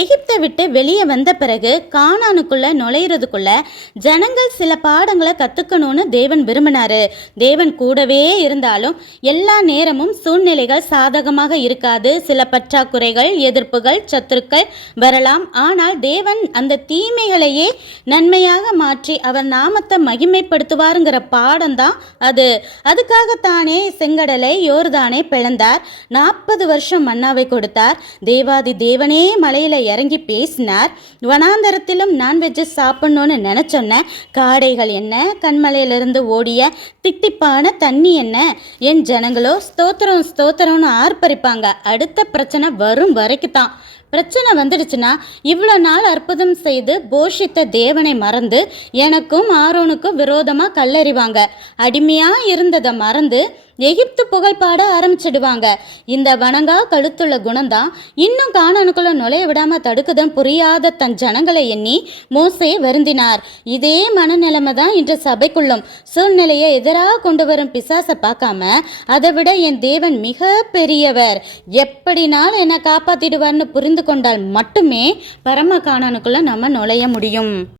எகிப்தை விட்டு வெளியே வந்த பிறகு கானானுக்குள்ள நுழையிறதுக்குள்ள ஜனங்கள் சில பாடங்களை கற்றுக்கணும்னு தேவன் விரும்பினாரு. தேவன் கூடவே இருந்தாலும் எல்லா நேரமும் சூழ்நிலைகள் சாதகமாக இருக்காது. சில பற்றாக்குறைகள், எதிர்ப்புகள், சத்துருக்கள் வரலாம். ஆனால் தேவன் அந்த தீமைகளையே நன்மையாக மாற்றி அவர் நாமத்தை மகிமைப்படுத்துவாருங்கிற பாடம் தான் அது. அதுக்காகத்தானே செங்கடலை யோர்தானை பிளந்தார். 40 வருஷம் மன்னாவை கொடுத்தார். தேவாதி தேவனே மலையில இறங்கி பேசினார். வனாந்தரத்திலும் நான்வெஜ் சாப்பிடணும்னு நினைச்சொன்ன காடைகள் என்ன, கண்மலையிலிருந்து ஓடிய திட்டிப்பான தண்ணி என்ன, என் ஜனங்களோ ஸ்தோத்திரம் ஸ்தோத்திரம்னு ஆர்ப்பரிப்பாங்க. அடுத்த பிரச்சனை வரும் வரைக்கும் தான். பிரச்சனை வந்துடுச்சுன்னா இவ்வளோ நாள் அற்புதம் செய்து போஷித்த தேவனை மறந்து எனக்கும் ஆரோனுக்கும் விரோதமாக கல்லறிவாங்க. அடிமையாக இருந்ததை மறந்து எகிப்து புகழ் பாட ஆரம்பிச்சிடுவாங்க. இந்த வணங்கா கழுத்துள்ள குணம்தான் இன்னும் கானானுக்குள்ள நுழைய விடாமல் தடுக்குதுன்னு புரியாத தன் ஜனங்களை எண்ணி மோசே வருந்தினார். இதே மனநிலைமை தான் இன்று சபைக்குள்ளும். சூழ்நிலையை எதிராக கொண்டு வரும் பிசாசை பார்க்காம அதை விட என் தேவன் மிக பெரியவர், எப்படினாலும் என்னை காப்பாற்றிடுவார்னு புரிந்து கொண்டால் மட்டுமே பரம கானானுக்குள்ள நம்ம நுழைய முடியும்.